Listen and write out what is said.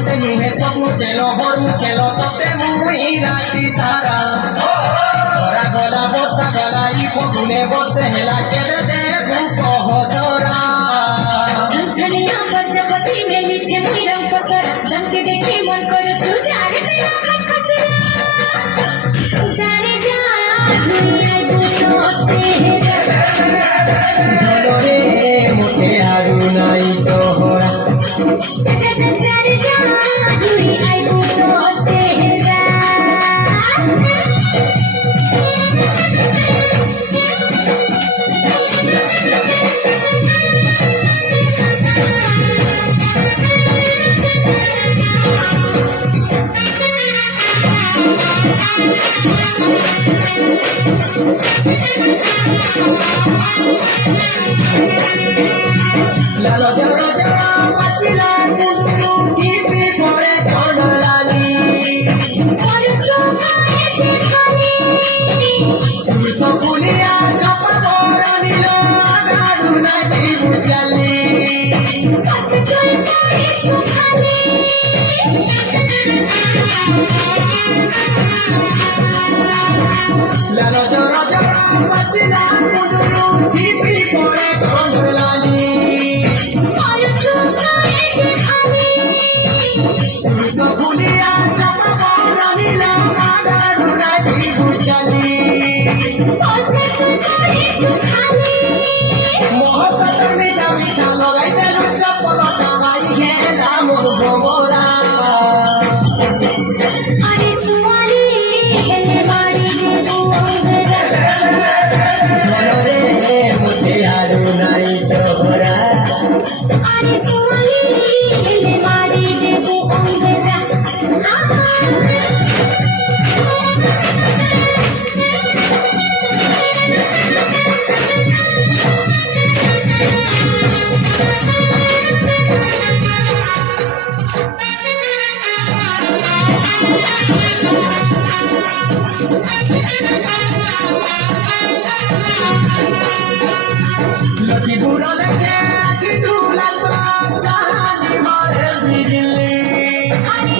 चलो बड़ू चलो तोते मुई राती सारा तोरा गला बरसा गला ई पगुने बरसे हेला के दे भूख होरा छछनिया प्रजापति में नीचे मुई रंग पसर जम के देखे मन कर छुजारे तेरा मन कसर जाने जा दुनिया बुतो चेहरा चलो रे मोटे आरु नाई चोहरा जाने जा दुनिया बुतो चेहरा लालो जरा जरा मचिला कुदरू दीपी पड़े छोड़ लाली और चोखाए जे खाली सुरसो फुलिया चपा बोरा नीलो गाडू नाची बुचली अच्छा कोई पड़े चोखाली लालो जरा जरा मचिला कुदरू दीपी पड़े छोड़ लाली और चोखाए जे खाली सुरसो फुलिया चपा बोरा नीलो गाडू नाची बुचली अच्छा कोई चोखाली मोहब्बत मीठा मीठा लगाई देलु चप्पल कमाई खेला मोर भोगोरा अरे सुवाली हेले बाड़ी दे बुंगरा मनोरे मुझे आरु नाई चोहरा अरे सुवाली हेले बाड़ी दे बुंगरा लकी बुरा लगे कि दूला तो चाहनी मारे बिजली अरे